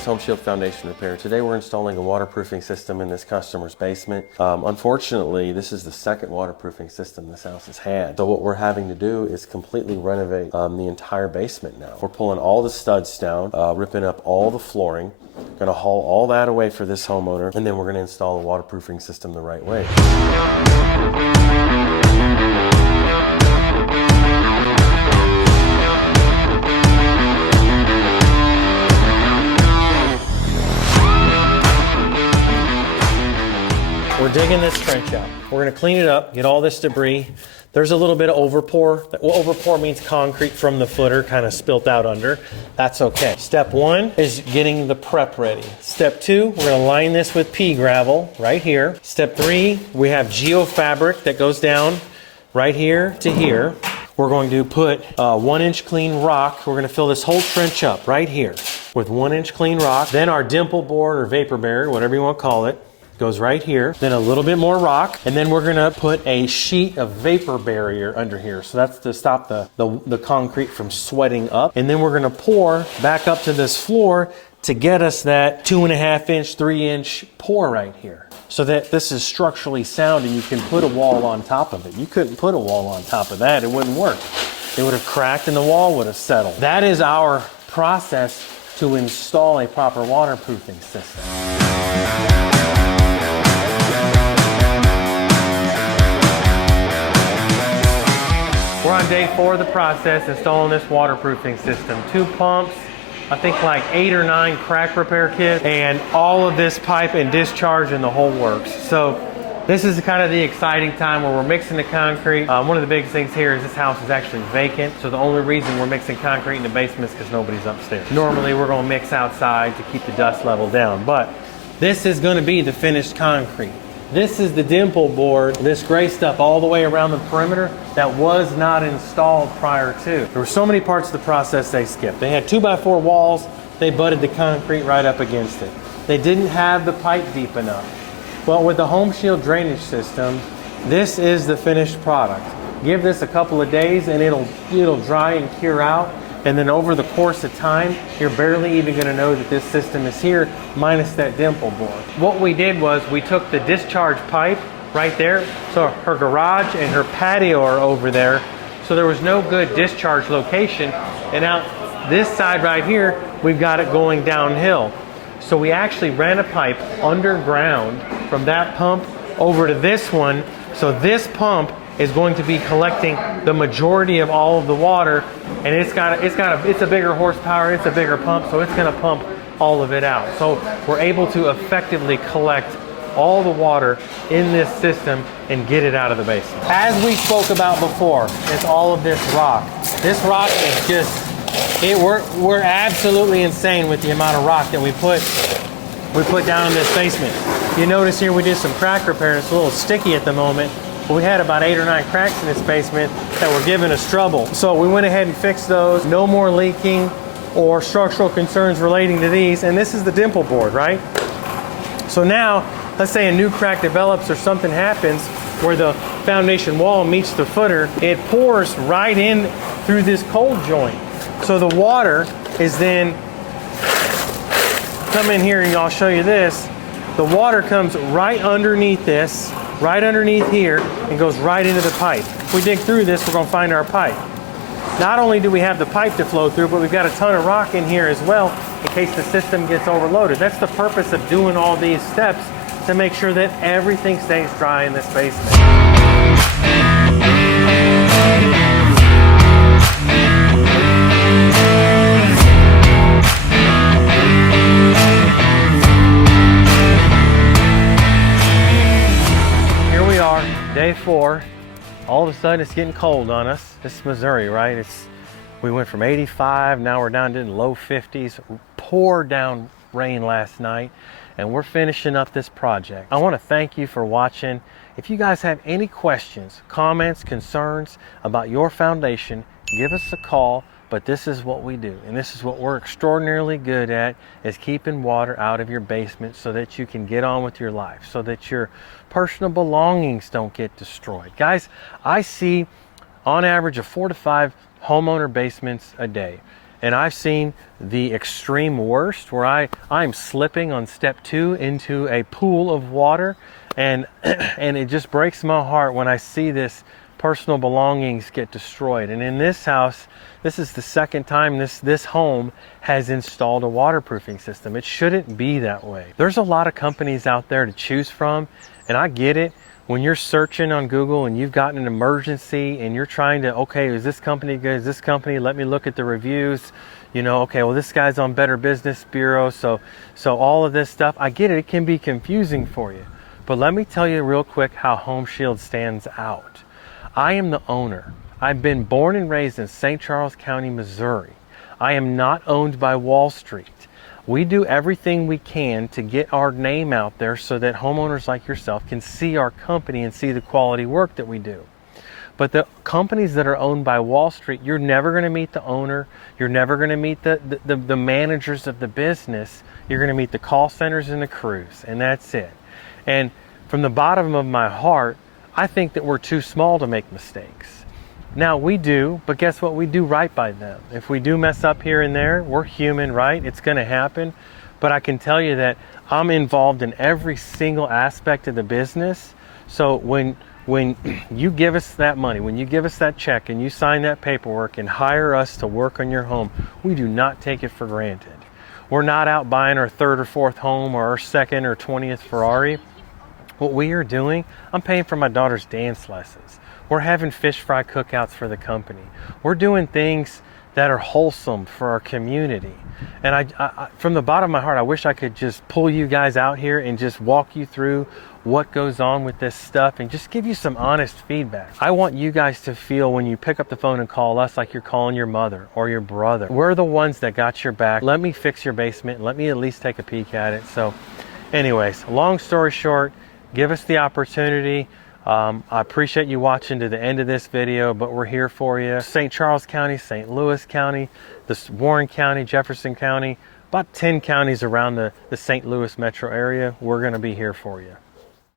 Northeast Home Shield Foundation Repair. Today we're installing a waterproofing system in this customer's basement. Unfortunately, this is the second waterproofing system this house has had. So what we're having to do is completely renovate the entire basement now. We're pulling all the studs down, ripping up all the flooring, gonna haul all that away for this homeowner, and then we're gonna install a waterproofing system the right way. We're digging this trench out. We're gonna clean it up, get all this debris. There's a little bit of overpour. Overpour means concrete from the footer kind of spilt out under. That's okay. Step one is getting the prep ready. Step two, we're gonna line this with pea gravel right here. Step three, we have geofabric that goes down right here to here. We're going to put 1 inch clean rock. We're gonna fill this whole trench up right here with 1 inch clean rock. Then our dimple board or vapor barrier, whatever you want to call it, goes right here, then a little bit more rock, and then we're gonna put a sheet of vapor barrier under here. So that's to stop the concrete from sweating up. And then we're gonna pour back up to this floor to get us that 2.5 inch, 3 inch pour right here. So that this is structurally sound and you can put a wall on top of it. You couldn't put a wall on top of that, it wouldn't work. It would have cracked and the wall would have settled. That is our process to install a proper waterproofing system. We're on day 4 of the process, installing this waterproofing system. 2 pumps, I think like 8 or 9 crack repair kits, and all of this pipe and discharge and the whole works. So this is kind of the exciting time where we're mixing the concrete. One of the biggest things here is this house is actually vacant. So the only reason we're mixing concrete in the basement is because nobody's upstairs. Normally we're gonna mix outside to keep the dust level down, but this is gonna be the finished concrete. This is the dimple board, this gray stuff all the way around the perimeter that was not installed prior to. There were so many parts of the process they skipped. They had 2x4 walls, they butted the concrete right up against it. They didn't have the pipe deep enough. Well, with the Home Shield drainage system, this is the finished product. Give this a couple of days and it'll dry and cure out. And then over the course of time, you're barely even gonna know that this system is here, minus that dimple board. What we did was we took the discharge pipe right there. So her garage and her patio are over there. So there was no good discharge location. And out this side right here, we've got it going downhill. So we actually ran a pipe underground from that pump over to this one. So this pump is going to be collecting the majority of all of the water, and it's a bigger horsepower, it's a bigger pump, so it's gonna pump all of it out. So we're able to effectively collect all the water in this system and get it out of the basement. As we spoke about before, it's all of this rock. This rock is just, we're absolutely insane with the amount of rock that we put down in this basement. You notice here we did some crack repair, it's a little sticky at the moment. We had about 8 or 9 cracks in this basement that were giving us trouble. So we went ahead and fixed those. No more leaking or structural concerns relating to these. And this is the dimple board, right? So now, let's say a new crack develops or something happens where the foundation wall meets the footer, it pours right in through this cold joint. So the water is then, come in here and I'll show you this. The water comes right underneath this, right underneath here, and goes right into the pipe. If we dig through this, we're gonna find our pipe. Not only do we have the pipe to flow through, but we've got a ton of rock in here as well in case the system gets overloaded. That's the purpose of doing all these steps, to make sure that everything stays dry in this basement. Day 4, all of a sudden it's getting cold on us. This is Missouri, right? We went from 85, now we're down to the low 50s. Poured down rain last night, and we're finishing up this project. I want to thank you for watching. If you guys have any questions, comments, concerns about your foundation, give us a call. But this is what we do, and this is what we're extraordinarily good at, is keeping water out of your basement so that you can get on with your life, so that your personal belongings don't get destroyed. Guys, I see on average of 4 to 5 homeowner basements a day. And I've seen the extreme worst where I'm slipping on step 2 into a pool of water, and and it just breaks my heart when I see this personal belongings get destroyed. And in this house, this is the second time this home has installed a waterproofing system. It shouldn't be that way. There's a lot of companies out there to choose from, and I get it. When you're searching on Google and you've got an emergency and you're trying to, okay, is this company good? Is this company? Let me look at the reviews. You know, okay, well, this guy's on Better Business Bureau. So all of this stuff, I get it. It can be confusing for you. But let me tell you real quick how Home Shield stands out. I am the owner. I've been born and raised in St. Charles County, Missouri. I am not owned by Wall Street. We do everything we can to get our name out there so that homeowners like yourself can see our company and see the quality work that we do. But the companies that are owned by Wall Street, you're never going to meet the owner. You're never going to meet the managers of the business. You're going to meet the call centers and the crews, and that's it. And from the bottom of my heart, I think that we're too small to make mistakes. Now, we do, but guess what? We do right by them. If we do mess up here and there, we're human, right? It's going to happen. But I can tell you that I'm involved in every single aspect of the business. So when you give us that money, when you give us that check and you sign that paperwork and hire us to work on your home, we do not take it for granted. We're not out buying our 3rd or 4th home or our 2nd or 20th Ferrari. What we are doing, I'm paying for my daughter's dance lessons. We're having fish fry cookouts for the company. We're doing things that are wholesome for our community. And I from the bottom of my heart, I wish I could just pull you guys out here and just walk you through what goes on with this stuff and just give you some honest feedback. I want you guys to feel when you pick up the phone and call us like you're calling your mother or your brother. We're the ones that got your back. Let me fix your basement. Let me at least take a peek at it. So anyways, long story short, give us the opportunity. I appreciate you watching to the end of this video, but we're here for you. St. Charles County, St. Louis County, Warren County, Jefferson County, about 10 counties around the St. Louis metro area. We're going to be here for you.